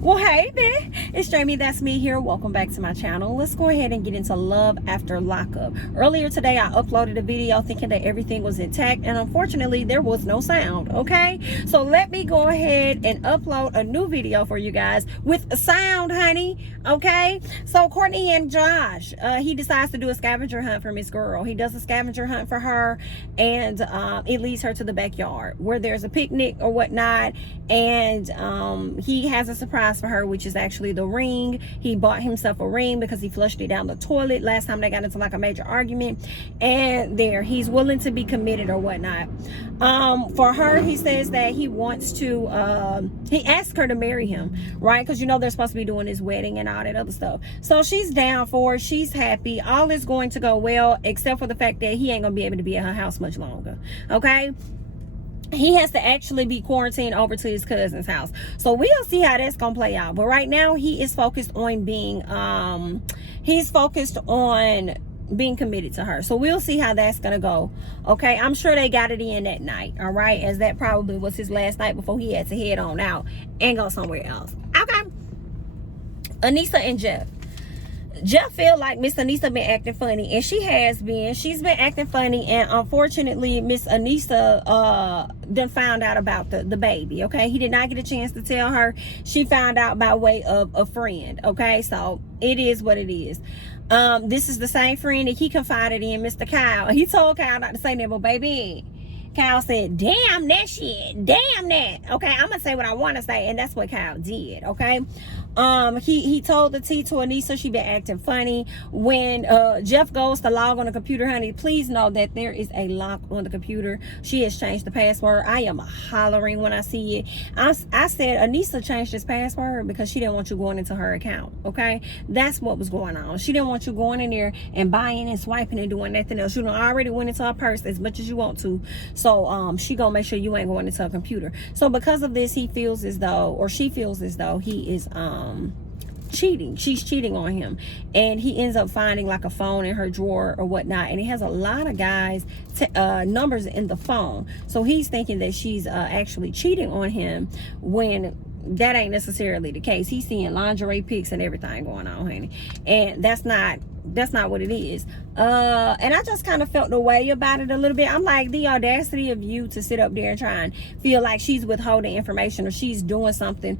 Well, hey there, it's Jamie, that's me here. Welcome back to my channel. Let's go ahead and get into love after lockup. Earlier today, I uploaded a video thinking that everything was intact, and unfortunately, there was no sound, okay? So let me go ahead and upload a new video for you guys with sound, honey, okay? So Courtney and Josh, he decides to do a scavenger hunt for Miss Girl. He does a scavenger hunt for her, and it leads her to the backyard where there's a picnic or whatnot, and he has a surprise for her, which is actually the ring. He bought himself a ring because he flushed it down the toilet last time they got into like a major argument, and there he's willing to be committed or whatnot. For her, he says that he wants to he asked her to marry him, right? Because you know they're supposed to be doing his wedding and all that other stuff. So she's down for it. She's happy. All is going to go well, except for the fact that he ain't gonna be able to be at her house much longer, okay? He has to actually be quarantined over to his cousin's house. So we'll see how that's gonna play out. But right now he is focused on being being committed to her. So we'll see how that's gonna go. Okay, I'm sure they got it in that night, all right, as that probably was his last night before he had to head on out and go somewhere else. Okay. Anissa and Jeff. Jeff feel like Miss Anissa been acting funny, and she has been. She's been acting funny, and unfortunately, Miss Anissa done found out about the baby. Okay, he did not get a chance to tell her. She found out by way of a friend. Okay, so it is what it is. This is the same friend that he confided in, Mr. Kyle. He told Kyle not to say that, but baby, Kyle said, damn that shit, damn that. Okay, I'm gonna say what I want to say, and that's what Kyle did. Okay, he told the tea to Anissa she been acting funny. When Jeff goes to log on the computer, honey, please know that there is a lock on the computer. She has changed the password. I am hollering when I see it. I said Anissa changed his password because she didn't want you going into her account. Okay, that's what was going on. She didn't want you going in there and buying and swiping and doing nothing else. You know, already went into her purse as much as you want to. So she gonna make sure you ain't going into her computer. So because of this, he feels as though, or she feels as though he is cheating. She's cheating on him, and he ends up finding like a phone in her drawer or whatnot, and it has a lot of guys numbers in the phone. So he's thinking that she's actually cheating on him when that ain't necessarily the case. He's seeing lingerie pics and everything going on, honey, and that's not what it is. And I just kind of felt the way about it a little bit. I'm like, the audacity of you to sit up there and try and feel like she's withholding information, or she's doing something,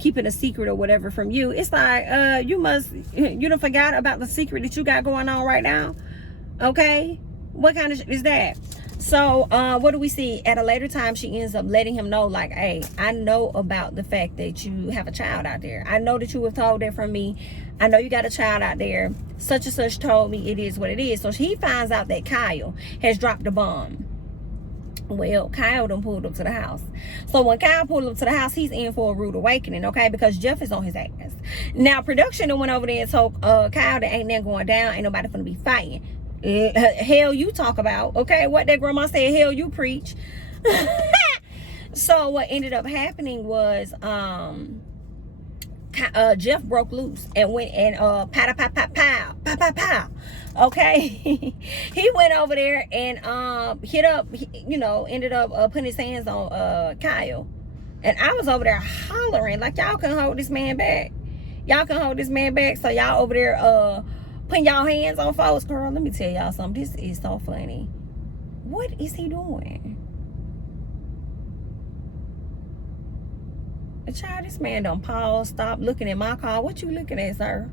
keeping a secret or whatever from you. It's like, you done forgot about the secret that you got going on right now. Okay, what kind of is that? So what do we see? At a later time, she ends up letting him know, like, hey, I know about the fact that you have a child out there. I know that you withhold that from me. I know you got a child out there. Such and such told me. It is what it is. So he finds out that Kyle has dropped a bomb. Well, Kyle done pulled up to the house. So when Kyle pulled up to the house, he's in for a rude awakening, okay? Because Jeff is on his ass. Now, production done went over there and told Kyle that ain't nothing going down. Ain't nobody finna be fighting. Hell you talk about, okay? What that grandma said, hell you preach. So what ended up happening was Jeff broke loose and went and pow pow pow pow pow pow pow. Okay, he went over there and hit up, you know, ended up putting his hands on Kyle, and I was over there hollering like, y'all can hold this man back. Y'all can hold this man back. So y'all over there putting y'all hands on folks. Girl, let me tell y'all something. This is so funny. What is he doing? Child, this man done pause, stop looking at my car. What you looking at, sir?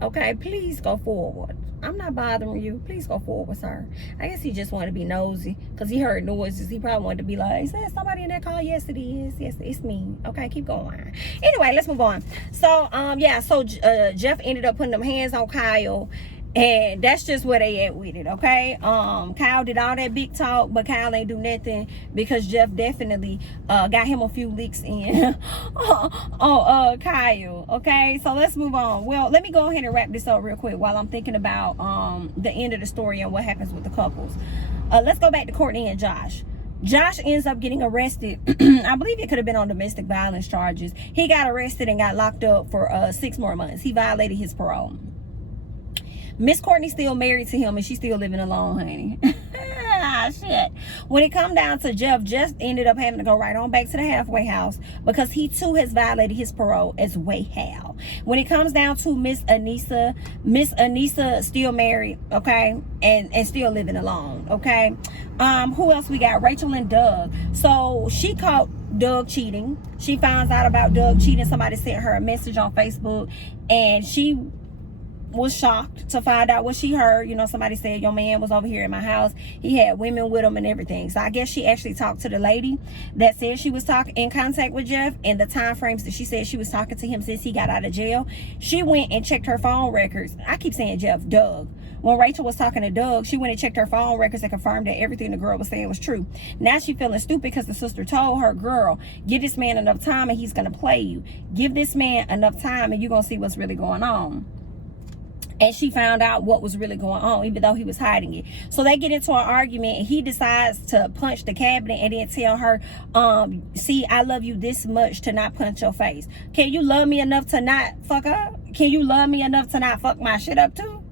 Okay, please go forward. I'm not bothering you. Please go forward, sir. I guess he just wanted to be nosy because he heard noises. He probably wanted to be like, is there somebody in that car? Yes, it is. Yes, it's me. Okay, keep going. Anyway, let's move on. So, yeah, so Jeff ended up putting them hands on Kyle, and that's just where they at with it, okay? Kyle did all that big talk, but Kyle ain't do nothing because Jeff definitely got him a few leaks in on Kyle, okay? So let's move on. Well, let me go ahead and wrap this up real quick while I'm thinking about the end of the story and what happens with the couples. Let's go back to Courtney and Josh. Josh ends up getting arrested. I believe it could have been on domestic violence charges. He got arrested and got locked up for 6 more months. He violated his parole. Miss Courtney's still married to him, and she's still living alone, honey. shit. When it come down to Jeff, Jeff ended up having to go right on back to the halfway house because he too has violated his parole as well. When it comes down to Miss Anissa still married, okay, and still living alone, okay. Who else we got? Rachel and Doug. So she caught Doug cheating. She finds out about Doug cheating. Somebody sent her a message on Facebook, and she was shocked to find out what she heard. You know, somebody said your man was over here in my house, he had women with him and everything. So I guess she actually talked to the lady that said she was in contact with Jeff, and the time frames that she said she was talking to him since he got out of jail. She went and checked her phone records. I keep saying Jeff, Doug. When Rachel was talking to Doug, she went and checked her phone records and confirmed that everything the girl was saying was true. Now she feeling stupid because the sister told her, girl, give this man enough time and he's gonna play you. Give this man enough time and you're gonna see what's really going on. And she found out what was really going on, even though he was hiding it. So they get into an argument, and he decides to punch the cabinet and then tell her, see, I love you this much to not punch your face. Can you love me enough to not fuck up? Can you love me enough to not fuck my shit up too?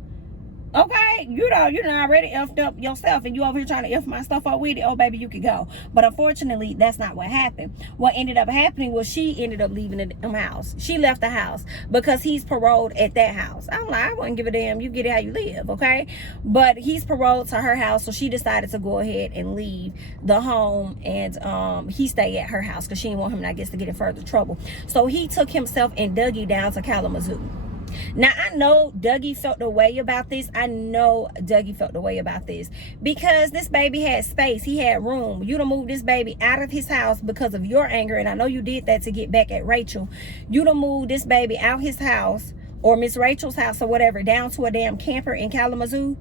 Okay, you know, you done already effed up yourself, and you over here trying to F my stuff up with it. Oh, baby, you could go. But unfortunately, that's not what happened. What ended up happening was she ended up leaving the house. She left the house because he's paroled at that house. I'm like, I wouldn't give a damn. You get it how you live, okay? But he's paroled to her house, so she decided to go ahead and leave the home, and he stayed at her house because she didn't want him, I guess, to get in further trouble. So he took himself and Dougie down to Kalamazoo. Now, I know Dougie felt the way about this. Because this baby had space. He had room. You done moved this baby out of his house because of your anger. And I know you did that to get back at Rachel. You done moved this baby out his house, or Miss Rachel's house or whatever, down to a damn camper in Kalamazoo.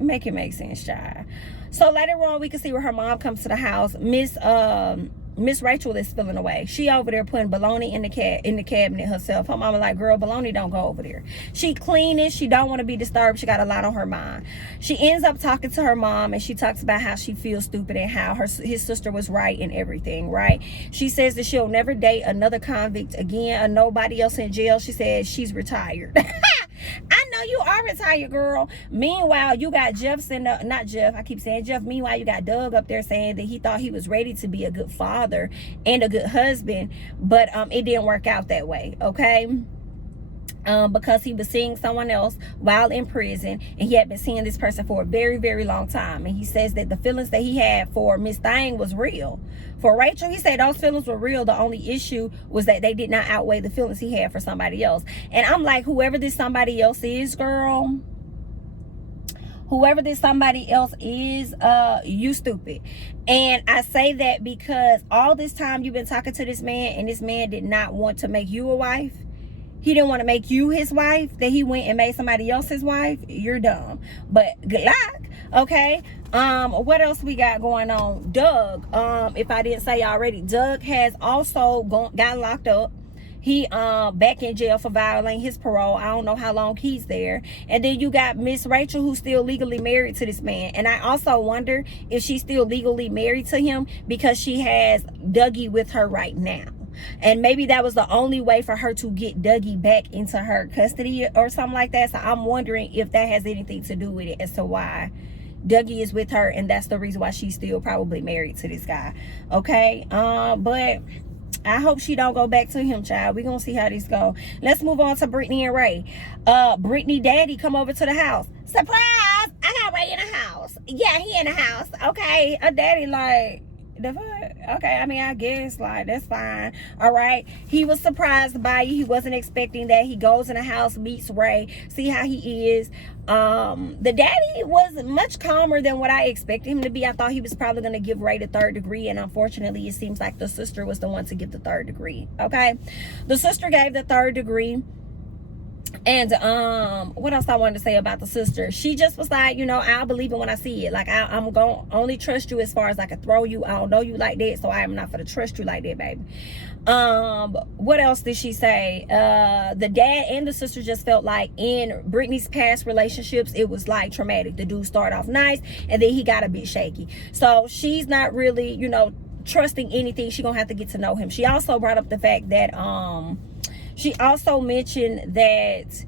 Make it make sense, child. So later on, we can see where her mom comes to the house. Miss Rachel is feeling away. She over there putting bologna in the cabinet herself. Her mama like, girl, bologna don't go over there. She cleaning. She don't want to be disturbed. She got a lot on her mind. She ends up talking to her mom, and she talks about how she feels stupid and how his sister was right and everything, right? She says that she'll never date another convict again or nobody else in jail. She says she's retired. I know you are retired, girl. Meanwhile, you got not Jeff, I keep saying Jeff. Meanwhile, you got Doug up there saying that he thought he was ready to be a good father and a good husband, but it didn't work out that way, okay? Because he was seeing someone else while in prison, and he had been seeing this person for a very, very long time. And he says that the feelings that he had for Miss Thang was real. For Rachel, he said those feelings were real. The only issue was that they did not outweigh the feelings he had for somebody else. And I'm like, whoever this somebody else is, girl, whoever this somebody else is, you stupid. And I say that because all this time you've been talking to this man, and this man did not want to make you a wife. He didn't want to make you his wife, that he went and made somebody else his wife. You're dumb. But good luck, okay? What else we got going on? Doug, if I didn't say already, Doug has also got locked up. He back in jail for violating his parole. I don't know how long he's there. And then you got Miss Rachel, who's still legally married to this man. And I also wonder if she's still legally married to him because she has Dougie with her right now. And maybe that was the only way for her to get Dougie back into her custody or something like that. So I'm wondering if that has anything to do with it as to why Dougie is with her, and that's the reason why she's still probably married to this guy. Okay, but I hope she don't go back to him, child. We're gonna see how this go. Let's move on to Britney and Ray. Britney daddy come over to the house. Surprise! I got Ray in the house. Yeah, he in the house. Okay, a daddy like, the fuck? Okay, I mean, I guess, like, that's fine. All right, he was surprised by you. He wasn't expecting that. He goes in the house, meets Ray, see how he is. The daddy was much calmer than what I expected him to be. I thought he was probably going to give Ray the 3rd degree, and unfortunately it seems like the sister was the one to give the 3rd degree. Okay, the sister gave the 3rd degree. And what else I wanted to say about the sister? She just was like, you know, I'll believe it when I see it. Like, I'm gonna only trust you as far as I can throw you. I don't know you like that, so I am not gonna trust you like that, baby. What else did she say? The dad and the sister just felt like in Britney's past relationships, it was like traumatic. The dude started off nice, and then he got a bit shaky. So she's not really, you know, trusting anything. She's gonna have to get to know him. She also brought up the fact that she also mentioned that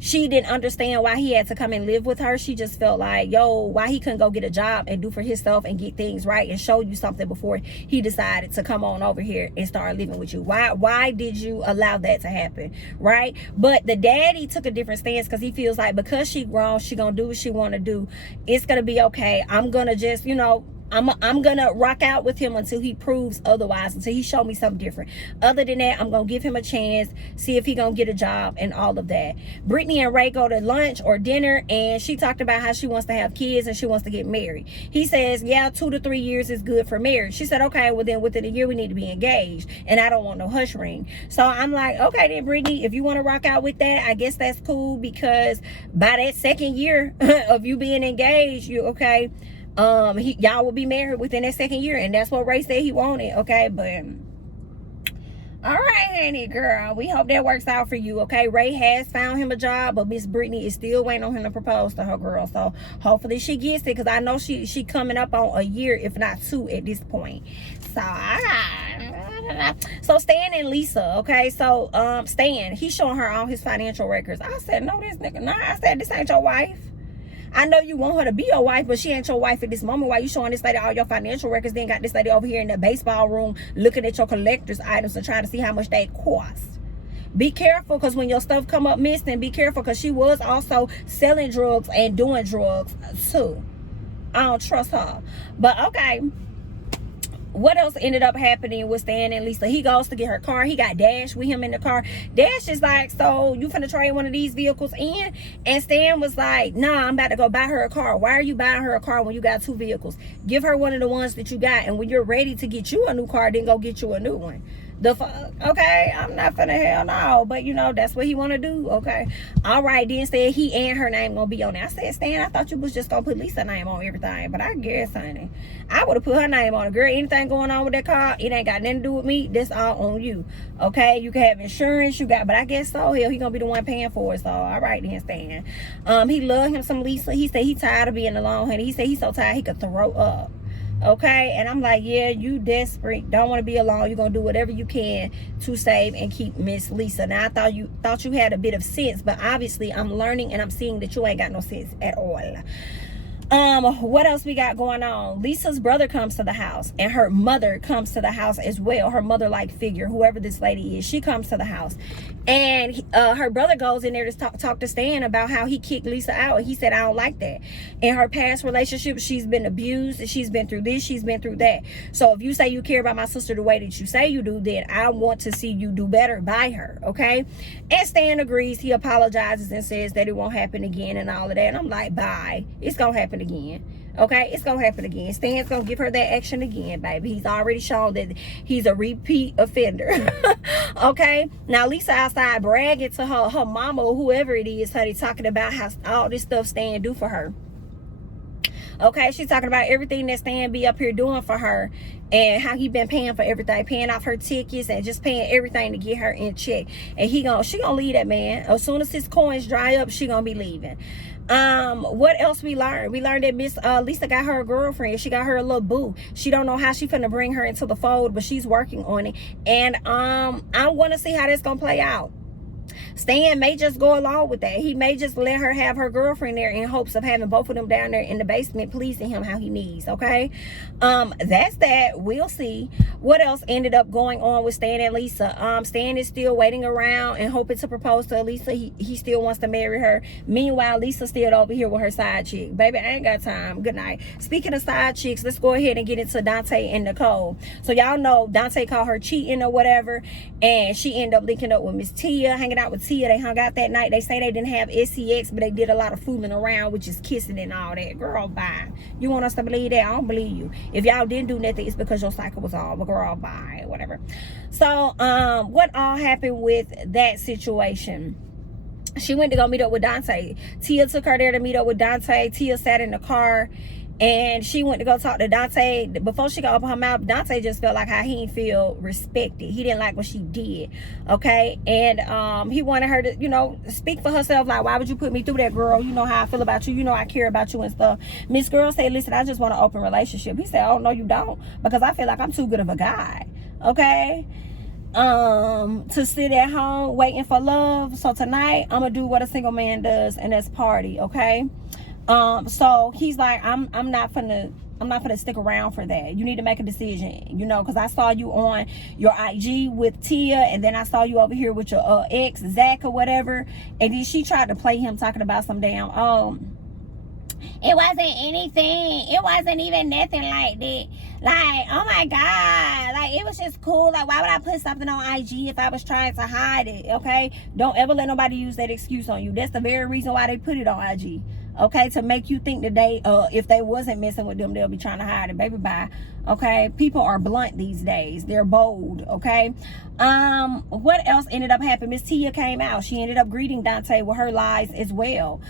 she didn't understand why he had to come and live with her. She just felt like, yo, why he couldn't go get a job and do for himself and get things right and show you something before he decided to come on over here and start living with you. Why did you allow that to happen, right? But the daddy took a different stance because he feels like because she grown, she gonna do what she want to do. It's gonna be okay. I'm gonna just, you know, I'm gonna rock out with him until he proves otherwise, until he show me something different. Other than that, I'm gonna give him a chance, see if he gonna get a job and all of that. Brittany and Ray go to lunch or dinner, and she talked about how she wants to have kids and she wants to get married. He says, yeah, 2 to 3 years is good for marriage. She said, okay, well then within a year we need to be engaged, and I don't want no hush ring. So I'm like, okay then, Brittany, if you want to rock out with that, I guess that's cool, because by that 2nd year of you being engaged, you okay, y'all will be married within that 2nd year, and that's what Ray said he wanted. Okay, but all right, honey girl, we hope that works out for you. Okay, Ray has found him a job, but Miss Brittany is still waiting on him to propose to her, girl. So hopefully she gets it, because I know she coming up on a year, if not 2 at this point. So Stan and Lisa, okay, so Stan, he's showing her all his financial records. I said, no, this nigga, nah. I said, this ain't your wife. I know you want her to be your wife, but she ain't your wife at this moment. Why you showing this lady all your financial records? Then got this lady over here in the baseball room looking at your collector's items and trying to see how much they cost. Be careful, because when your stuff come up missing, be careful, because she was also selling drugs and doing drugs too. I don't trust her. But okay, what else ended up happening with Stan and Lisa? He goes to get her car. He got Dash with him in the car. Dash is like, so you finna trade one of these vehicles in? And Stan was like, nah, I'm about to go buy her a car. Why are you buying her a car when you got 2 vehicles? Give her one of the ones that you got, and when you're ready to get you a new car, then go get you a new one. The fuck? Okay, I'm not finna, hell no. But you know, that's what he wanna do. Okay, all right. Then said he and her name gonna be on there. I said, Stan, I thought you was just gonna put Lisa's name on everything, but I guess, honey, I would have put her name on it. Girl, anything going on with that car, it ain't got nothing to do with me. That's all on you. Okay, you can have insurance, you got, but I guess so. Hell, he gonna be the one paying for it. So all right then, Stan. He loved him some Lisa. He said he tired of being alone, honey. He said he's so tired he could throw up. Okay, and I'm like, yeah, you desperate, don't want to be alone. You're gonna do whatever you can to save and keep Miss Lisa. Now I thought you had a bit of sense, but obviously I'm learning and I'm seeing that you ain't got no sense at all. What else we got going on? Lisa's brother comes to the house, and her mother comes to the house as well. Her mother-like figure, whoever this lady is, she comes to the house, and her brother goes in there to talk to Stan about how he kicked Lisa out, and he said, I don't like that. In her past relationship, she's been abused, and she's been through this, she's been through that. So if you say you care about my sister the way that you say you do, then I want to see you do better by her. Okay, and Stan agrees. He apologizes and says that it won't happen again and all of that. And I'm like, bye, it's gonna happen again. Okay, it's gonna happen again. Stan's gonna give her that action again, baby. He's already shown that he's a repeat offender. Okay, now Lisa outside bragging to her mama or whoever it is, honey, talking about how all this stuff Stan do for her. Okay, she's talking about everything that Stan be up here doing for her, and how he been paying for everything, paying off her tickets and just paying everything to get her in check. And she gonna leave that man as soon as his coins dry up. She gonna be leaving. What else we learned? We learned that Miss Lisa got her a girlfriend. She got her a little boo. She don't know how she finna bring her into the fold, but she's working on it. And I want to see how that's gonna play out. Stan may just go along with that. He may just let her have her girlfriend there in hopes of having both of them down there in the basement pleasing him how he needs. Okay, that's that. We'll see what else ended up going on with Stan and Lisa. Stan is still waiting around and hoping to propose to Lisa. He still wants to marry her. Meanwhile, Lisa's still over here with her side chick. Baby, I ain't got time. Good night. Speaking of side chicks, let's go ahead and get into Dante and Nicole. So y'all know Dante called her cheating or whatever, and she ended up linking up with Miss Tia, hanging out with Tia. They hung out that night. They say they didn't have sex, but they did a lot of fooling around, which is kissing and all that. Girl, bye. You want us to believe that? I don't believe you. If y'all didn't do nothing, it's because your cycle was on. But girl, bye. Whatever. So, what all happened with that situation? She went to go meet up with Dante. Tia took her there to meet up with Dante. Tia sat in the car, and she went to go talk to Dante. Before she got open her mouth, Dante just felt like how he didn't feel respected. He didn't like what she did. Okay, and he wanted her to, you know, speak for herself. Like, why would you put me through that, girl? You know how I feel about you. You know I care about you and stuff. Miss Girl said, listen, I just want an open relationship. He said, oh no you don't, because I feel like I'm too good of a guy. Okay, to sit at home waiting for love. So tonight I'm gonna do what a single man does, and that's party. Okay. So he's like, I'm not gonna stick around for that. You need to make a decision, you know, because I saw you on your IG with Tia, and then I saw you over here with your ex Zach or whatever, and then she tried to play him talking about some damn it wasn't anything, it wasn't even nothing like that. Like, oh my God, like, it was just cool. Like, why would I put something on IG if I was trying to hide it? Okay, don't ever let nobody use that excuse on you. That's the very reason why they put it on IG. Okay, to make you think that they if they wasn't messing with them, they'll be trying to hide it. Baby, bye. Okay, people are blunt these days, they're bold. Okay, what else ended up happening? Miss Tia came out. She ended up greeting Dante with her lies as well,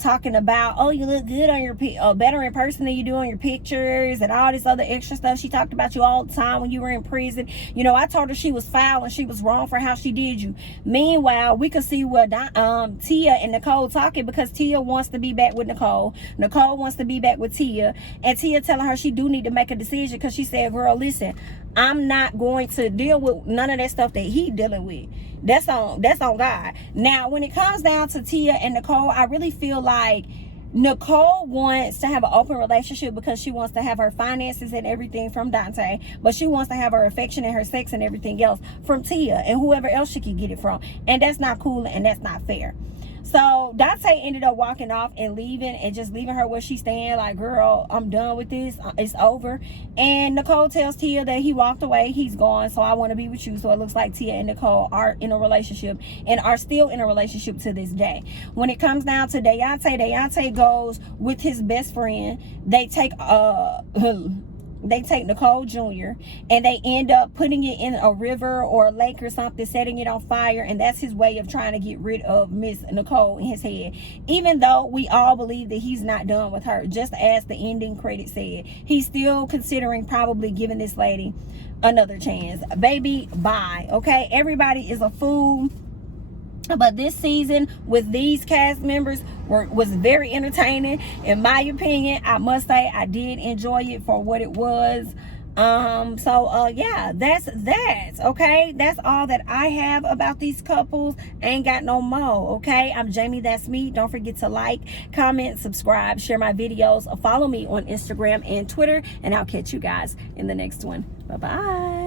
talking about, oh, you look good on your better in person than you do on your pictures, and all this other extra stuff. She talked about you all the time when you were in prison. You know, I told her she was foul and she was wrong for how she did you. Meanwhile, we could see where Tia and Nicole talking, because Tia wants to be back with Nicole wants to be back with Tia, and Tia telling her she do need to make a decision, because she said, girl, listen, I'm not going to deal with none of that stuff that he dealing with. That's on God. Now, when it comes down to Tia and Nicole, I really feel like Nicole wants to have an open relationship because she wants to have her finances and everything from Dante, but she wants to have her affection and her sex and everything else from Tia and whoever else she can get it from. And that's not cool, and that's not fair. So Dante ended up walking off and leaving, and just leaving her where she's staying, like, girl, I'm done with this, it's over. And Nicole tells Tia that he walked away, he's gone, so I want to be with you. So it looks like Tia and Nicole are in a relationship, and are still in a relationship to this day. When it comes down to Daonte goes with his best friend. They take Nicole Jr. and they end up putting it in a river or a lake or something, setting it on fire, and that's his way of trying to get rid of Miss Nicole in his head. Even though we all believe that he's not done with her, just as the ending credit said, he's still considering probably giving this lady another chance. Baby, bye. Okay, everybody is a fool. But this season with these cast members was very entertaining, in my opinion. I must say I did enjoy it for what it was. Yeah, that's that. Okay, that's all that I have about these couples. Ain't got no more. Okay, I'm Jamie, that's me. Don't forget to like, comment, subscribe, share my videos, follow me on Instagram and Twitter, and I'll catch you guys in the next one. Bye bye.